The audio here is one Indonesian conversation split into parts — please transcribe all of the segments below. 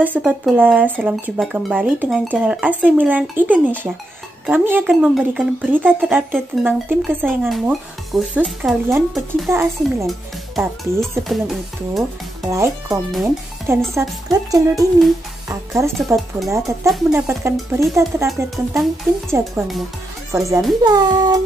Halo Sobat Bola, salam jumpa kembali dengan channel AC Milan Indonesia. Kami akan memberikan berita terupdate tentang tim kesayanganmu, khusus kalian pecinta AC Milan. Tapi sebelum itu, like, komen, dan subscribe channel ini agar Sobat Bola tetap mendapatkan berita terupdate tentang tim jagoanmu. Forza Milan!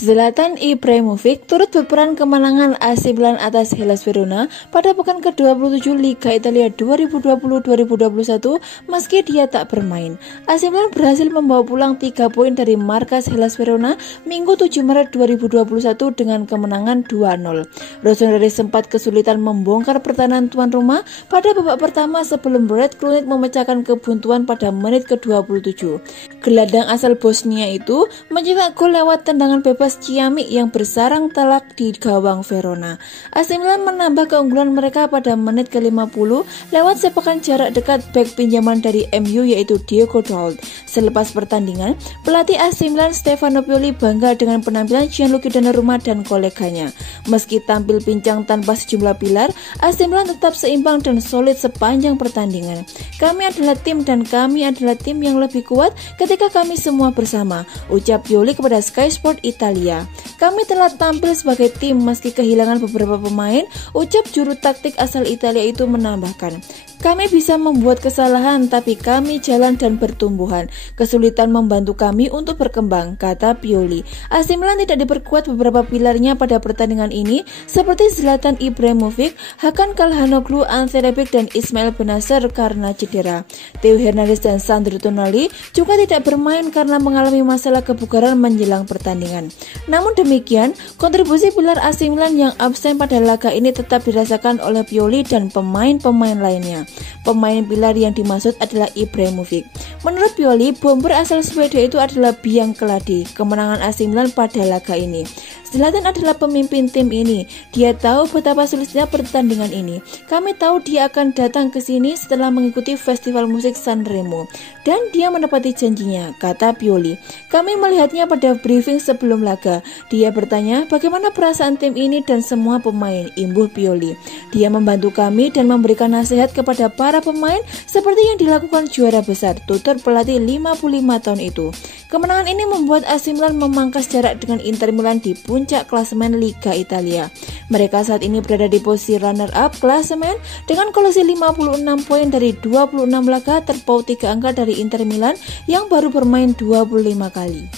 Zlatan Ibrahimovic turut berperan kemenangan AC Milan atas Hellas Verona pada pekan ke-27 Liga Italia 2020-2021 meski dia tak bermain. AC Milan berhasil membawa pulang 3 poin dari markas Hellas Verona Minggu 7 Maret 2021 dengan kemenangan 2-0. Rossoneri sempat kesulitan membongkar pertahanan tuan rumah pada babak pertama sebelum Red Krunic memecahkan kebuntuan pada menit ke-27. Gelandang asal Bosnia itu mencetak gol lewat tendangan bebas Ciamik yang bersarang telak di gawang Verona. AC Milan menambah keunggulan mereka pada menit ke-50 lewat sepakan jarak dekat bek pinjaman dari MU yaitu Diogo Dalot. Selepas pertandingan, pelatih AC Milan Stefano Pioli bangga dengan penampilan Gianluigi Donnarumma dan koleganya. Meski tampil pincang tanpa sejumlah pilar, AC Milan tetap seimbang dan solid sepanjang pertandingan. Kami adalah tim dan kami adalah tim yang lebih kuat ketika kami semua bersama, ucap Pioli kepada Sky Sport Italia. Kami telah tampil sebagai tim meski kehilangan beberapa pemain, ucap juru taktik asal Italia itu menambahkan. Kami bisa membuat kesalahan, tapi kami jalan dan bertumbuhan. Kesulitan membantu kami untuk berkembang, kata Pioli. AC Milan tidak diperkuat beberapa pilarnya pada pertandingan ini, seperti Zlatan Ibrahimovic, Hakan Calhanoglu, Ante Rebic, dan Ismail Bennacer karena cedera. Theo Hernandez dan Sandro Tonali juga tidak bermain karena mengalami masalah kebugaran menjelang pertandingan. Namun demikian, kontribusi pilar AC Milan yang absen pada laga ini tetap dirasakan oleh Pioli dan pemain-pemain lainnya. Pemain pilar yang dimaksud adalah Ibrahimovic. Menurut Pioli, bomber asal Swedia itu adalah biang keladi kemenangan AC Milan pada laga ini. Zlatan adalah pemimpin tim ini. Dia tahu betapa sulitnya pertandingan ini. Kami tahu dia akan datang ke sini setelah mengikuti festival musik Sanremo dan dia menepati janjinya, kata Pioli. Kami melihatnya pada briefing sebelum laga. Dia bertanya bagaimana perasaan tim ini dan semua pemain, imbuh Pioli. Dia membantu kami dan memberikan nasihat kepada para pemain seperti yang dilakukan juara besar, tutur pelatih 55 tahun itu. Kemenangan ini membuat AC Milan memangkas jarak dengan Inter Milan di puncak klasemen Liga Italia. Mereka saat ini berada di posisi runner-up klasemen dengan koleksi 56 poin dari 26 laga, terpaut 3 angka dari Inter Milan yang baru bermain 25 kali.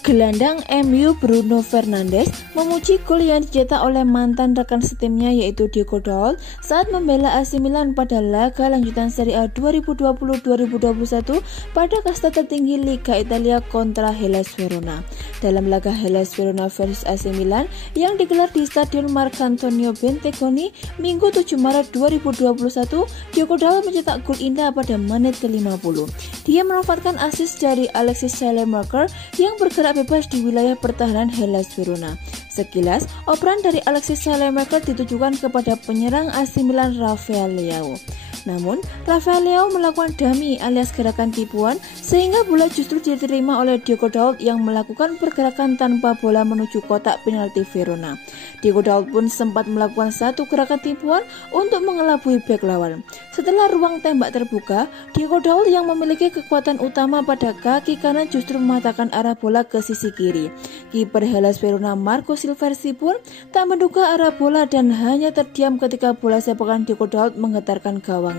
Gelandang MU Bruno Fernandes memuji gol yang dicetak oleh mantan rekan setimnya yaitu Diogo Dalot saat membela AC Milan pada laga lanjutan Serie A 2020-2021 pada kasta tertinggi Liga Italia kontra Hellas Verona. Dalam laga Hellas Verona versus AC Milan yang digelar di Stadion Marcantonio Bentegoni Minggu 7 Maret 2021, Diogo Dalot mencetak gol indah pada menit ke-50. Dia memanfaatkan assist dari Alexis Saelemaekers yang bergerak bebas di wilayah pertahanan Hellas Verona. Sekilas, operan dari Alexis Saelemaekers ditujukan kepada penyerang AC Milan Rafael Leao. Namun, Rafael Leao melakukan dummy alias gerakan tipuan sehingga bola justru diterima oleh Diogo Dalot yang melakukan pergerakan tanpa bola menuju kotak penalti Verona. Diogo Dalot pun sempat melakukan satu gerakan tipuan untuk mengelabui bek lawan. Setelah ruang tembak terbuka, Diogo Dalot yang memiliki kekuatan utama pada kaki kanan justru mematahkan arah bola ke sisi kiri. Kiper Hellas Verona Marco Silversi pun tak menduga arah bola dan hanya terdiam ketika bola sepakan Diogo Dalot menggetarkan gawang.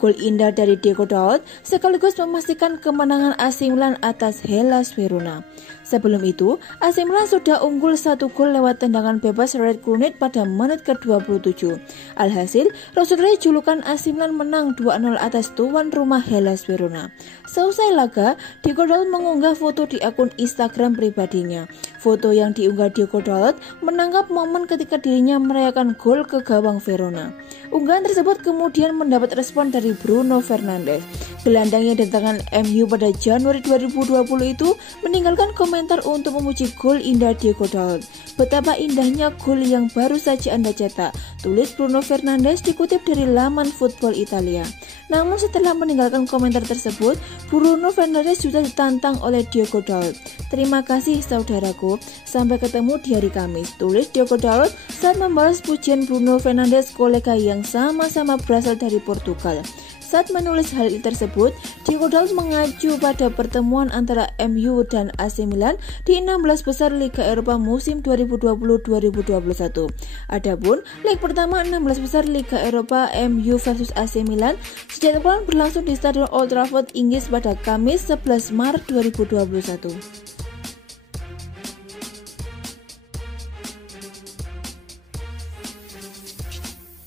Gol indah dari Diogo Dalot sekaligus memastikan kemenangan AC Milan atas Hellas Verona. Sebelum itu, AC Milan sudah unggul 1 gol lewat tendangan bebas Red Krunic pada menit ke-27. Alhasil, Rossoneri julukan AC Milan menang 2-0 atas tuan rumah Hellas Verona. Seusai laga, Diogo Dalot mengunggah foto di akun Instagram pribadinya. Foto yang diunggah Diogo Dalot menangkap momen ketika dirinya merayakan gol ke gawang Verona. Unggahan tersebut kemudian mendapat respon dari Bruno Fernandes. Gelandang yang datangkan MU pada Januari 2020 itu meninggalkan komentar untuk memuji gol indah Diogo Dalot. Betapa indahnya gol yang baru saja Anda cetak, tulis Bruno Fernandes dikutip dari laman Football Italia. Namun setelah meninggalkan komentar tersebut, Bruno Fernandes sudah ditantang oleh Diogo Dalot. "Terima kasih saudaraku, sampai ketemu di hari Kamis," tulis Diogo Dalot saat membalas pujian Bruno Fernandes, kolega yang sama-sama berasal dari Portugal. Saat menulis hal tersebut, Diogo Dalot mengacu pada pertemuan antara MU dan AC Milan di 16 besar Liga Eropa musim 2020-2021. Adapun leg pertama 16 besar Liga Eropa MU versus AC Milan dijadwalkan berlangsung di Stadion Old Trafford, Inggris pada Kamis 11 Maret 2021.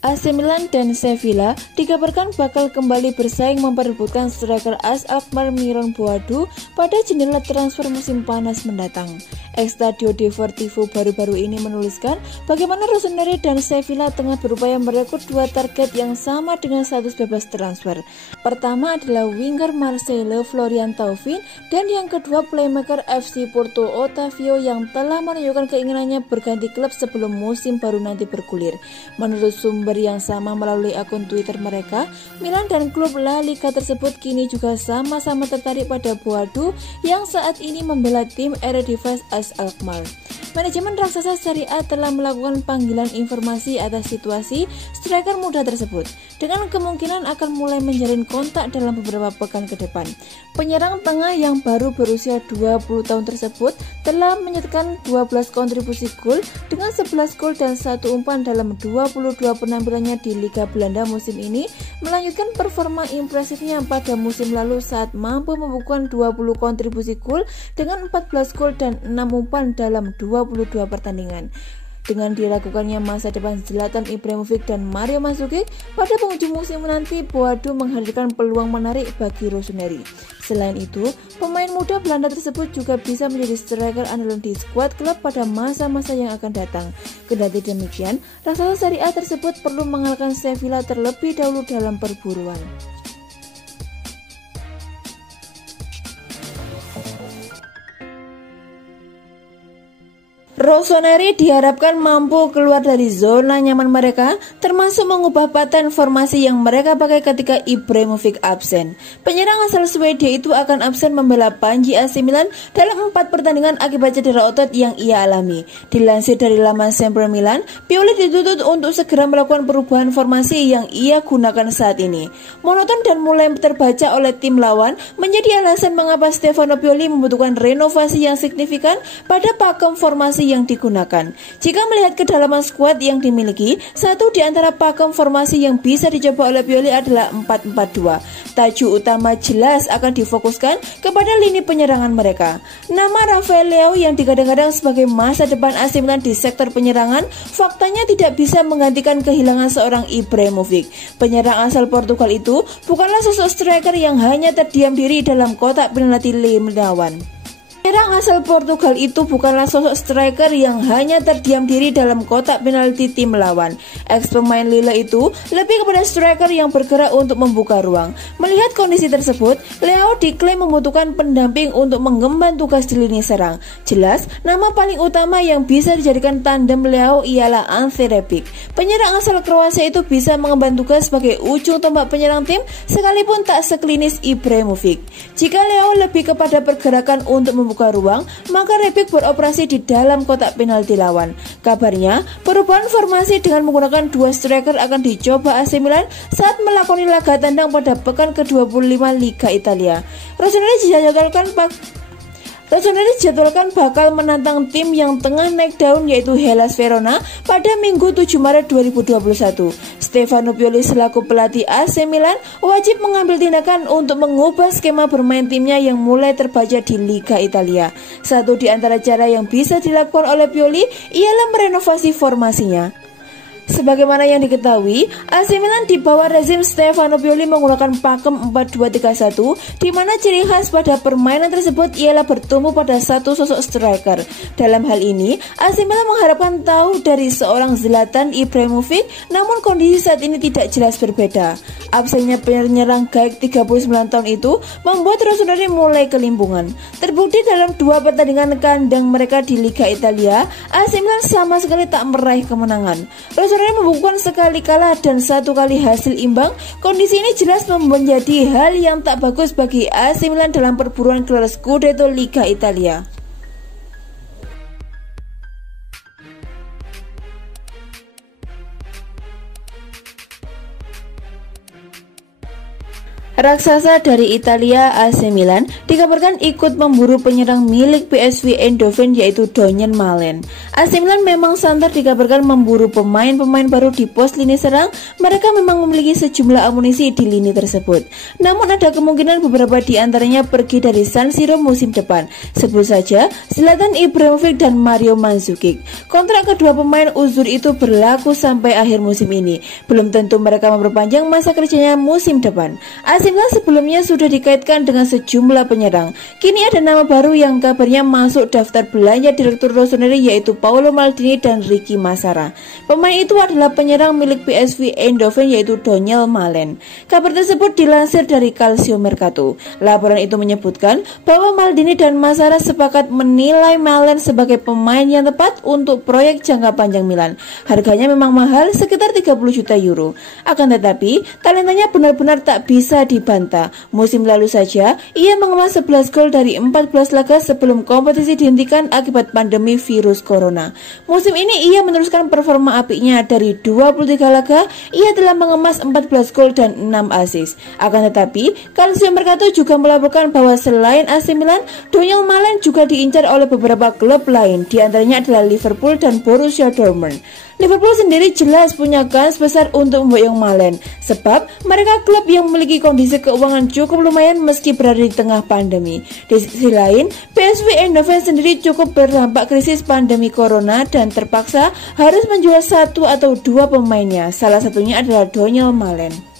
AC Milan dan Sevilla dikabarkan bakal kembali bersaing memperebutkan striker AS Alkmaar Miron Boadu pada jendela transfer musim panas mendatang. Estadio Deportivo baru-baru ini menuliskan bagaimana Rossoneri dan Sevilla tengah berupaya merekrut dua target yang sama dengan status bebas transfer. Pertama adalah winger Marcelo Florian Thauvin dan yang kedua playmaker FC Porto Otavio yang telah menunjukkan keinginannya berganti klub sebelum musim baru nanti bergulir. Menurut sumber yang sama melalui akun Twitter mereka, Milan dan klub La Liga tersebut kini juga sama-sama tertarik pada Boadu yang saat ini membela tim Eredivisie AS Alkmaar. Manajemen raksasa Serie A telah melakukan panggilan informasi atas situasi striker muda tersebut, dengan kemungkinan akan mulai menjalin kontak dalam beberapa pekan ke depan. Penyerang tengah yang baru berusia 20 tahun tersebut telah menyatakan 12 kontribusi gol dengan 11 gol dan 1 umpan dalam 22 penampilannya di Liga Belanda musim ini, melanjutkan performa impresifnya pada musim lalu saat mampu membukukan 20 kontribusi gol dengan 14 gol dan 6 umpan dalam 22 pertandingan. Dengan dilakukannya masa depan Zlatan Ibrahimovic dan Mario Mandzukic pada penghujung musim nanti, Boadu menghadirkan peluang menarik bagi Rossoneri. Selain itu, pemain muda Belanda tersebut juga bisa menjadi striker andalan di skuad klub pada masa-masa yang akan datang. Kendati demikian, raksasa Serie A tersebut perlu mengalahkan Sevilla terlebih dahulu dalam perburuan. Rossoneri diharapkan mampu keluar dari zona nyaman mereka, termasuk mengubah pattern formasi yang mereka pakai ketika Ibrahimovic absen. Penyerang asal Swedia itu akan absen membela Panji AC Milan dalam 4 pertandingan akibat cedera otot yang ia alami. Dilansir dari laman Sempre Milan, Pioli dituntut untuk segera melakukan perubahan formasi yang ia gunakan saat ini. Monoton dan mulai terbaca oleh tim lawan menjadi alasan mengapa Stefano Pioli membutuhkan renovasi yang signifikan pada pakem formasi yang digunakan. Jika melihat kedalaman skuad yang dimiliki, satu di antara pakem formasi yang bisa dicoba oleh Pioli adalah 4-4-2. Tajuk utama jelas akan difokuskan kepada lini penyerangan mereka. Nama Rafael Leao yang digadang-gadang sebagai masa depan AC Milan di sektor penyerangan, faktanya tidak bisa menggantikan kehilangan seorang Ibrahimovic. Penyerang asal Portugal itu bukanlah sosok striker yang hanya terdiam diri dalam kotak penalti lawan. Penyerang asal Portugal itu bukanlah sosok striker yang hanya terdiam diri dalam kotak penalti tim lawan. Ex pemain Lille itu lebih kepada striker yang bergerak untuk membuka ruang. Melihat kondisi tersebut, Leao diklaim membutuhkan pendamping untuk mengemban tugas di lini serang. Jelas, nama paling utama yang bisa dijadikan tandem Leao ialah Ante Rebic. Penyerang asal Kroasia itu bisa mengemban tugas sebagai ujung tombak penyerang tim sekalipun tak seklinis Ibrahimovic. Jika Leao lebih kepada pergerakan untuk membuka ruang, maka Rebic beroperasi di dalam kotak penalti lawan. Kabarnya, perubahan formasi dengan menggunakan dua striker akan dicoba AC Milan saat melakoni laga tandang pada pekan ke-25 Liga Italia. Rossoneri dijadwalkan bakal menantang tim yang tengah naik daun yaitu Hellas Verona pada Minggu 7 Maret 2021. Stefano Pioli selaku pelatih AC Milan wajib mengambil tindakan untuk mengubah skema bermain timnya yang mulai terbaca di Liga Italia. Satu di antara cara yang bisa dilakukan oleh Pioli ialah merenovasi formasinya. Sebagaimana yang diketahui, AC Milan di bawah rezim Stefano Pioli menggunakan pakem 4-2-3-1, di mana ciri khas pada permainan tersebut ialah bertumbuh pada satu sosok striker. Dalam hal ini, AC Milan mengharapkan tahu dari seorang Zlatan Ibrahimovic, namun kondisi saat ini tidak jelas berbeda. Absennya penyerang Gaik 39 tahun itu membuat Rossoneri mulai kelimpungan. Terbukti dalam 2 pertandingan kandang mereka di Liga Italia, AC Milan sama sekali tak meraih kemenangan. Rossoneri Rossoneri membukukan sekali kalah dan 1 kali hasil imbang. Kondisi ini jelas menjadi hal yang tak bagus bagi AC Milan dalam perburuan gelar Scudetto Liga Italia. Raksasa dari Italia AC Milan dikabarkan ikut memburu penyerang milik PSV Eindhoven yaitu Donyell Malen. AC Milan memang santer dikabarkan memburu pemain-pemain baru di pos lini serang. Mereka memang memiliki sejumlah amunisi di lini tersebut. Namun ada kemungkinan beberapa di antaranya pergi dari San Siro musim depan. Sebut saja Zlatan Ibrahimovic dan Mario Mandzukic. Kontrak kedua pemain uzur itu berlaku sampai akhir musim ini. Belum tentu mereka memperpanjang masa kerjanya musim depan. AC Milan sebelumnya sudah dikaitkan dengan sejumlah penyerang. Kini ada nama baru yang kabarnya masuk daftar belanja Direktur Rossoneri yaitu Paolo Maldini dan Ricky Massara. Pemain itu adalah penyerang milik PSV Eindhoven yaitu Donyell Malen. Kabar tersebut dilansir dari Calcio Mercato. Laporan itu menyebutkan bahwa Maldini dan Massara sepakat menilai Malen sebagai pemain yang tepat untuk proyek jangka panjang Milan. Harganya memang mahal, sekitar 30 juta euro. Akan tetapi, talentanya benar-benar tak bisa dibantah. Musim lalu saja, ia mengemas 11 gol dari 14 laga sebelum kompetisi dihentikan akibat pandemi virus corona. Musim ini ia meneruskan performa apiknya. Dari 23 laga, ia telah mengemas 14 gol dan 6 assist. Akan tetapi, Calcio Mercato juga melaporkan bahwa selain AC Milan, Donyell Malen juga diincar oleh beberapa klub lain, di antaranya adalah Liverpool dan Borussia Dortmund. Liverpool sendiri jelas punya kans besar untuk memboyong Malen, sebab mereka klub yang memiliki kondisi keuangan cukup lumayan meski berada di tengah pandemi. Di sisi lain, PSV Eindhoven sendiri cukup berdampak krisis pandemi corona dan terpaksa harus menjual 1 atau 2 pemainnya, salah satunya adalah Donyell Malen.